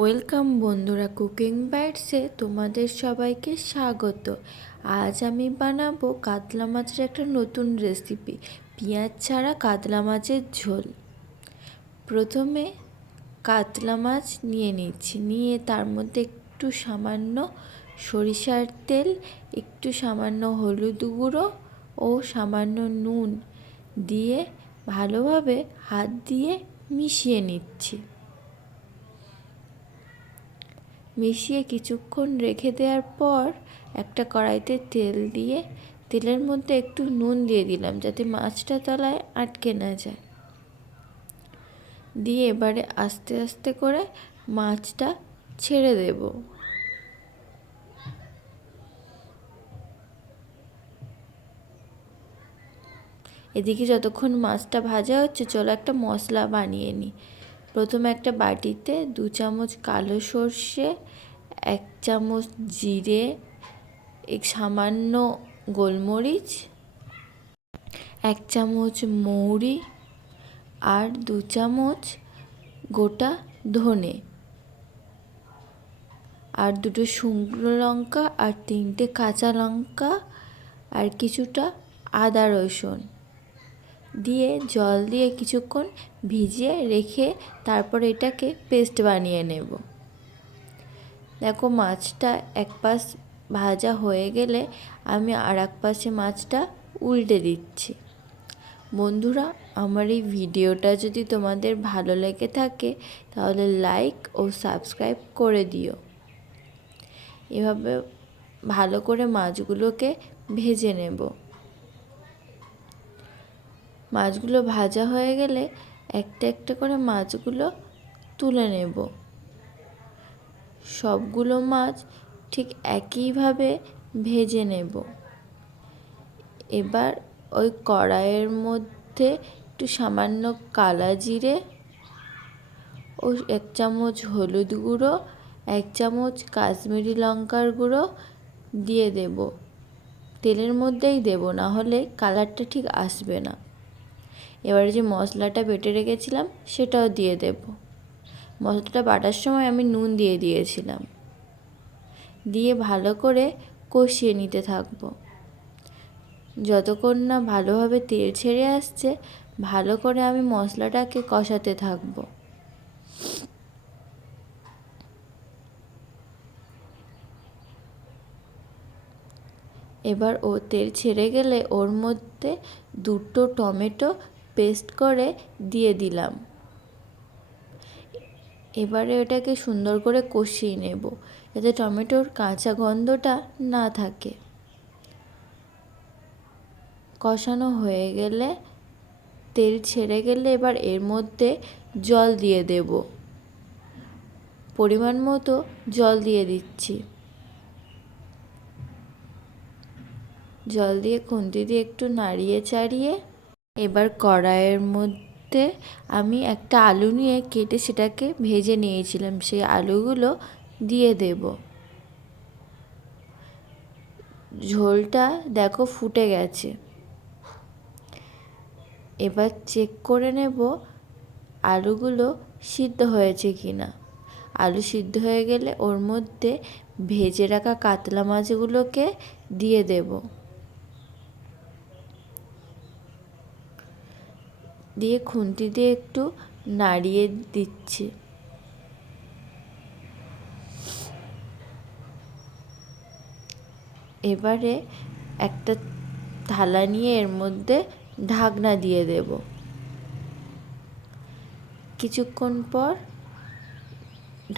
Welcome বন্ধুরা, cooking বাইটসে তোমাদের সবাইকে স্বাগত। আজ আমি বানাবো কাতলা মাছের একটা নতুন রেসিপি, পেঁয়াজ ছাড়া কাতলা মাছের ঝোল। প্রথমে কাতলা মাছ নিয়ে তার মধ্যে একটু সামান্য সরিষার তেল, একটু সামান্য হলুদ গুঁড়ো ও সামান্য নুন দিয়ে ভালোভাবে হাত দিয়ে মিশিয়ে নিচ্ছি। মিশিয়ে কিছুক্ষণ রেখে দেওয়ার পর একটা কড়াইতে তেল দিয়ে তেলের মধ্যে একটু নুন দিয়ে দিলাম যাতে মাছটা তলায় আটকে না যায়। দিয়ে এবারে আস্তে আস্তে করে মাছটা ছেড়ে দেব। এদিকে যতক্ষণ মাছটা ভাজা হচ্ছে, চলো একটা মশলা বানিয়ে নিই। প্রথমে একটা বাটিতে 2 চামচ কালো সর্ষে, 1 চামচ জিরে, সামান্য গোলমরিচ, 1 চামচ মৌরি আর 2 চামচ গোটা ধনে আর 2টো শুকনো লঙ্কা আর 3টে কাঁচা লঙ্কা আর কিছুটা আদা রসুন দিয়ে জল দিয়ে কিছুক্ষণ ভিজিয়ে রেখে তারপর এটাকে পেস্ট বানিয়ে নেব। দেখো মাছটা এক পাশ ভাজা হয়ে গেলে আমি আর এক পাশে মাছটা উল্টে দিচ্ছি। বন্ধুরা, আমার এই ভিডিওটা যদি তোমাদের ভালো লেগে থাকে তাহলে লাইক ও সাবস্ক্রাইব করে দিও। এভাবে ভালো করে মাছগুলোকে ভেজে নেব। মাছগুলো ভাজা হয়ে গেলে একটা একটা করে মাছগুলো তুলে নেব। সবগুলো মাছ ঠিক একইভাবে ভেজে নেব। এবার ওই কড়াইয়ের মধ্যে একটু সামান্য কালা জিরে ও 1 চামচ হলুদ গুঁড়ো, 1 চামচ কাশ্মীরি লঙ্কার গুঁড়ো দিয়ে দেব। তেলের মধ্যেই দেব, না হলে কালারটা ঠিক আসবে না। এবারে যে মশলাটা বেটে রেখেছিলাম সেটাও দিয়ে দেব। মশলাটা বাটার সময় আমি নুন দিয়ে দিয়েছিলাম। দিয়ে ভালো করে কষিয়ে নিতে থাকবো। যতক্ষণ না ভালোভাবে তেল ছেড়ে আসছে ভালো করে আমি মশলাটাকে কষাতে থাকবো। এবার তেল ছেড়ে গেলে ওর মধ্যে 2টো টমেটো পেস্ট করে দিয়ে দিলাম। এবারে এটাকে সুন্দর করে কষিয়ে নেব যাতে টমেটোর কাঁচা গন্ধটা না থাকে। কষানো হয়ে গেলে তেল ছেড়ে গেলে এবার এর মধ্যে জল দিয়ে দেব। পরিমাণ মতো জল দিয়ে দিচ্ছি। জল দিয়ে খুন্তি দিয়ে একটু নাড়িয়ে চাড়িয়ে এবার কড়াইয়ের মধ্যে আমি একটা আলু নিয়ে কেটে সেটাকে ভেজে নিয়েছিলাম, সেই আলুগুলো দিয়ে দেব। ঝোলটা দেখো ফুটে গেছে। এবার চেক করে নেব আলুগুলো সিদ্ধ হয়েছে কিনা। আলু সিদ্ধ হয়ে গেলে ওর মধ্যে ভেজে রাখা কাতলা মাছগুলোকে দিয়ে দেব। দিয়ে খুন্তি দিয়ে একটু নাড়িয়ে দিচ্ছি। এবারে একটা থালা নিয়ে এর মধ্যে ঢাকনা দিয়ে দেব। কিছুক্ষণ পর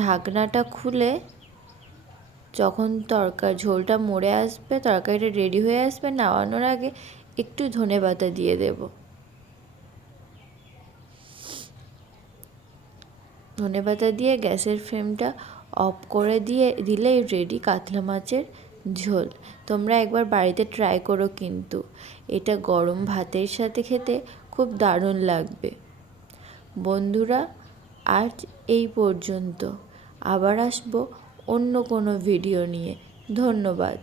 ঢাকনাটা খুলে যখন ঝোলটা মরে আসবে, তরকারিটা রেডি হয়ে আসবে, নামানোর আগে একটু ধনেপাতা দিয়ে দেব। ধনেপাতা দিয়ে গ্যাসের ফ্লেমটা অফ করে দিলেই রেডি কাতলা মাছের ঝোল। তোমরা একবার বাড়িতে ট্রাই করো কিন্তু এটা গরম ভাতের সাথে খেতে খুব দারুণ লাগবে। বন্ধুরা, আজ এই পর্যন্ত। আবার আসবো অন্য কোনো ভিডিও নিয়ে। ধন্যবাদ।